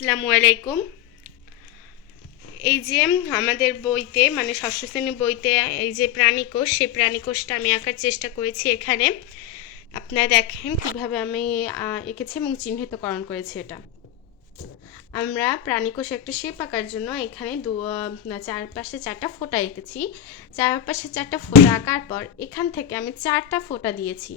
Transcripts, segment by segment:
আসসালামু আলাইকুম। এই যে আমাদের বইতে মানে ষষ্ঠ শ্রেণীর বইতে এই যে প্রাণীকোষ, সেই প্রাণীকোষটা আমি আঁকার চেষ্টা করেছি। এখানে আপনারা দেখেন কিভাবে আমি এঁকেছি এবং চিহ্নিতকরণ করেছি। এটা আমরা প্রাণীকোষ একটা শেপ আঁকার জন্য এখানে চারপাশে 4টা ফোঁটা এঁকেছি। চারপাশে 4টা ফোঁটা আঁকার পর এখান থেকে আমি 4টা ফোঁটা দিয়েছি,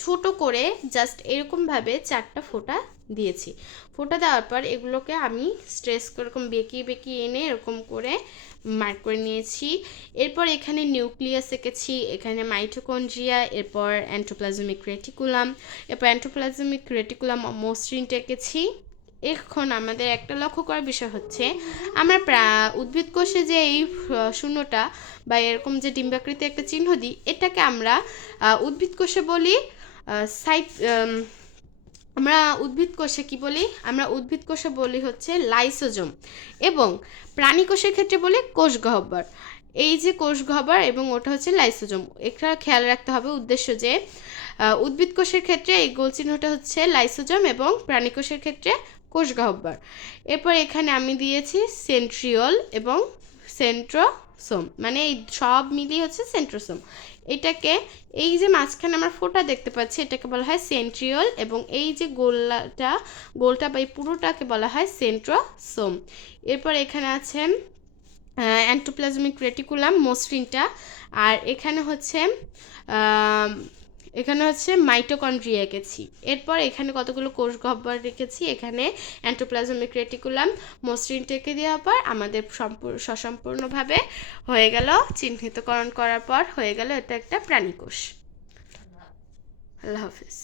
ছোট করে জাস্ট এরকমভাবে 4টা ফোঁটা দিয়েছি। ফোঁটা দেওয়ার পর এগুলোকে আমি স্ট্রেস এরকম বেঁকিয়ে বেঁকিয়ে এনে এরকম করে মার্ক করে নিয়েছি। এরপর এখানে নিউক্লিয়াস এঁকেছি, এখানে মাইটোকন্ড্রিয়া, এরপর এন্ডোপ্লাজমিক রেটিকুলাম, এরপর এন্ডোপ্লাজমিক রেটিকুলাম মসৃণটা এঁকেছি। এখন আমাদের একটা লক্ষ্য করার বিষয় হচ্ছে, আমরা উদ্ভিদ কোষে যে এই শূন্যটা বা এরকম যে ডিম্বাকৃতি একটা চিহ্ন দিই, এটাকে আমরা উদ্ভিদ কোষে বলি আমরা উদ্ভিদ কোষে কি বলি? আমরা উদ্ভিদ কোষে বলি হচ্ছে লাইসোজোম, এবং প্রাণী কোষের ক্ষেত্রে বলি কোষ গহ্বর। এই যে কোষ গহ্বর এবং ওটা হচ্ছে লাইসোজোম। এটা খেয়াল রাখতে হবে উদ্দেশ্য যে উদ্ভিদ কোষের ক্ষেত্রে এই গোল চিহ্নটা হচ্ছে লাইসোজোম এবং প্রাণী কোষের ক্ষেত্রে কোষ গহ্বর। এরপর এখানে আমি দিয়েছি সেন্ট্রিওল এবং সেন্ট্রোসোম, মানে এই সব মিলিয়ে হচ্ছে সেন্ট্রোসোম। এটাকে এই যে মাঝখানে আমরা ফোঁটা দেখতে পাচ্ছি, এটাকে বলা হয় সেন্ট্রিওল, এবং এই যে গোলটা বা এই পুরোটাকে বলা হয় সেন্ট্রোসোম। এরপর এখানে আছে এন্ডোপ্লাজমিক রেটিকুলাম মসৃণটা, আর এখানে হচ্ছে মাইটোকন্ড্রিয়া এঁকেছি। এরপর এখানে কতগুলো কোষ গহ্বর রেখেছি। এখানে এন্ডোপ্লাজমিক রেটিকুলাম মসৃণটা এঁকে দেওয়ার পর আমাদের সসম্পূর্ণভাবে হয়ে গেল, চিহ্নিতকরণ করার পর হয়ে গেল এটা একটা প্রাণীকোষ। আল্লাহ হাফিজ।